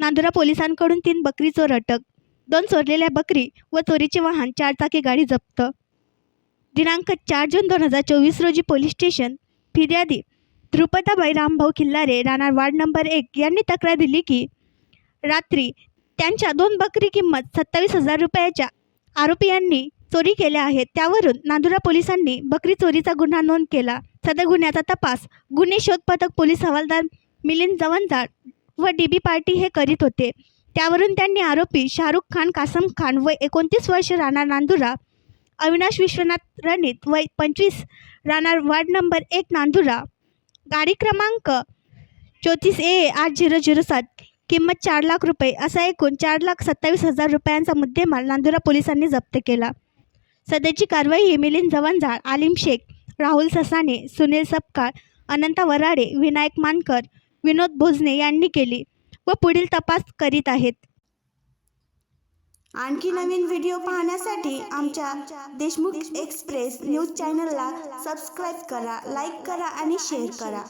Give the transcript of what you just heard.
नांदुरा पोलिसांकडून 3 बकरी चोर अटक, 2 चोरलेल्या बकरी व चोरीचे वाहन 4 चाकी गाडी जप्त। दिनांक 4 जून 2024 रोजी पोलीस स्टेशन फिर्यादी ध्रुपदाबाई रामभाऊ खिल्लारे राहणार वार्ड नंबर 1 यांनी तक्रार दिली की रात्री त्यांच्या 2 बकरी किंमत 27,000 रुपयाच्या आरोपी यांनी चोरी केल्या आहेत। त्यावरून नांदुरा पोलिसांनी बकरी चोरीचा गुन्हा नोंद केला। सदर गुन्ह्याचा तपास गुन्हे शोध पथक पोलीस हवालदार मिलिंद जवंजाळ व डीबी पार्टी हे करीत होते। त्यावरून त्यांनी आरोपी शाहरुख खान कासम खान वय 29 वर्ष राहणार नांदुरा, अविनाश विश्वनाथ रणित वय 25 राहणार वार्ड नंबर 1 नांदुरा, गाडी क्रमांक 34 AA 8007, किंमत 4 लाख रुपये असा एकूण 4,27,000 रुपयांचा मुद्देमाल नांदुरा पोलिसांनी जप्त केला। सदरची कारवाई ही मिलिंद जवंजाळ, आलिम शेख, राहुल ससाणे, सुनील सपकाळ, अनंता वराडे, विनायक मानकर, विनोद भोजने यांनी केली व पुढील तपास करीत आहेत। आणखी नवीन व्हिडिओ पाहण्यासाठी आमच्या देशमुख एक्सप्रेस न्यूज चॅनलला सबस्क्राईब करा, लाईक करा आणि शेअर करा।